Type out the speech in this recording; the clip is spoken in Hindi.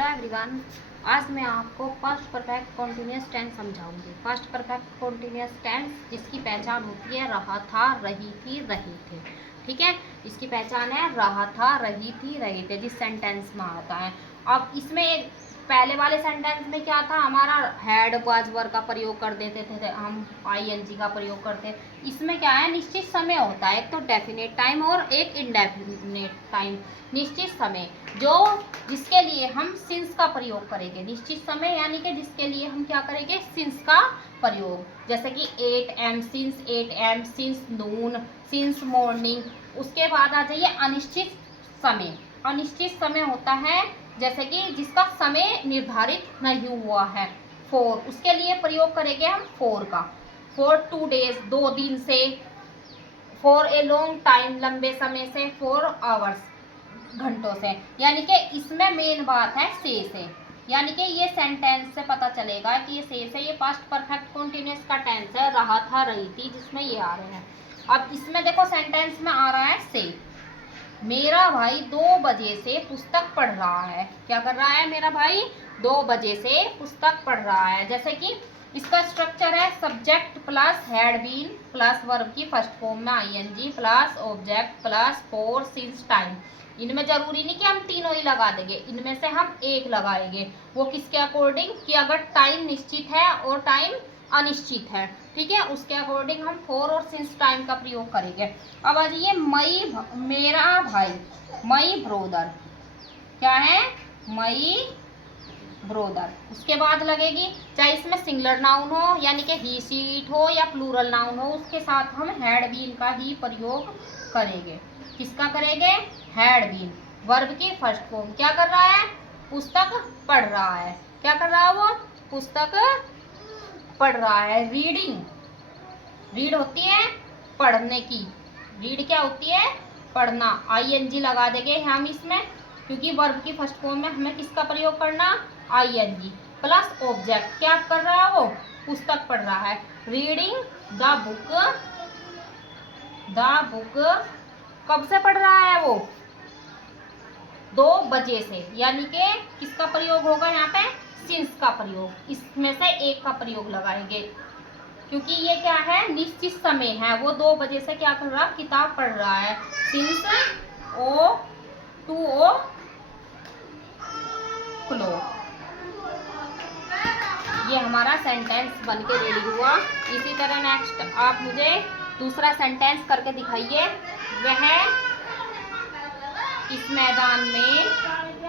Hello everyone. आज मैं आपको फर्स्ट परफेक्ट कॉन्टिन्यूअस टेंस समझाऊंगी। फर्स्ट परफेक्ट कॉन्टिन्यूअस टेंस जिसकी पहचान होती है रहा था, रही थी, रहे थे। ठीक है, इसकी पहचान है रहा था, रही थी, रहे थे, जिस सेंटेंस में आता है। अब इसमें एक पहले वाले सेंटेंस में क्या था, हमारा हैड वाज वर का प्रयोग कर देते थे हम, आईएनजी का प्रयोग करते। इसमें क्या है, निश्चित समय होता है, एक तो डेफिनेट टाइम और एक इनडेफिनेट टाइम। निश्चित समय जो जिसके लिए हम सिंस का प्रयोग करेंगे, निश्चित समय यानी कि जिसके लिए हम क्या करेंगे, सिंस का प्रयोग। जैसे कि 8 am, since 8 am, since Noon, since morning. उसके बाद आ जाइए अनिश्चित समय। अनिश्चित समय होता है जैसे कि जिसका समय निर्धारित नहीं हुआ है, फॉर, उसके लिए प्रयोग करेंगे हम फॉर का। फॉर 2 days, 2 दिन से। फॉर ए लॉन्ग टाइम, लंबे समय से। फॉर आवर्स, घंटों से। यानी कि इसमें मेन बात है से। यानी कि ये सेंटेंस से पता चलेगा कि ये से ये पास्ट परफेक्ट कॉन्टिन्यूअस का टेंस है, रहा था, रही थी, जिसमें ये आ रहे हैं। अब इसमें देखो सेंटेंस में आ रहा है से। मेरा भाई 2 बजे से पुस्तक पढ़ रहा है। क्या कर रहा है मेरा भाई? 2 बजे से पुस्तक पढ़ रहा है। जैसे कि इसका स्ट्रक्चर है subject plus had been plus verb की फर्स्ट फॉर्म में ING plus object plus for since time. इनमें जरूरी नहीं कि हम तीनों ही लगा देंगे, इनमें से हम एक लगाएंगे। वो किसके अकॉर्डिंग कि अगर टाइम निश्चित है और टाइम अनिश्चित है, ठीक है, उसके अकॉर्डिंग हम फॉर और सिंस टाइम का प्रयोग करेंगे। अब आ जाइए मई, मेरा भाई, मई ब्रोदर। क्या है? मई ब्रोदर। उसके बाद लगेगी, चाहे इसमें सिंगुलर नाउन हो यानी कि ही सी इट हो या प्लूरल नाउन हो, उसके साथ हम हैड बीन का ही प्रयोग करेंगे। किसका करेंगे? Had been. वर्ब की फर्स्ट फॉर्म। क्या कर रहा है? पुस्तक पढ़ रहा है। क्या कर रहा है वो? पुस्तक पढ़ रहा है। रीडिंग, रीड होती है पढ़ने की। रीड क्या होती है? पढ़ना। आईएनजी लगा देंगे हम इसमें, क्योंकि वर्ब की फर्स्ट फॉर्म में हमें किसका प्रयोग करना? ING plus object. क्या कर रहा है वो? पुस्तक पढ़ रहा है। Reading the book. The book कब से पढ़ रहा है वो? 2 बजे से। यानी कि किसका प्रयोग होगा यहाँ पे? सिंस का प्रयोग। इसमें से एक का प्रयोग लगाएंगे, क्योंकि ये क्या है, निश्चित समय है। वो 2 बजे से क्या कर रहा? किताब पढ़ रहा है। सिंस ओ 2 ओ क्लॉक। ये हमारा सेंटेंस बन के रेडी हुआ। इसी तरह नेक्स्ट आप मुझे दूसरा सेंटेंस करके दिखाइए। वह इस मैदान में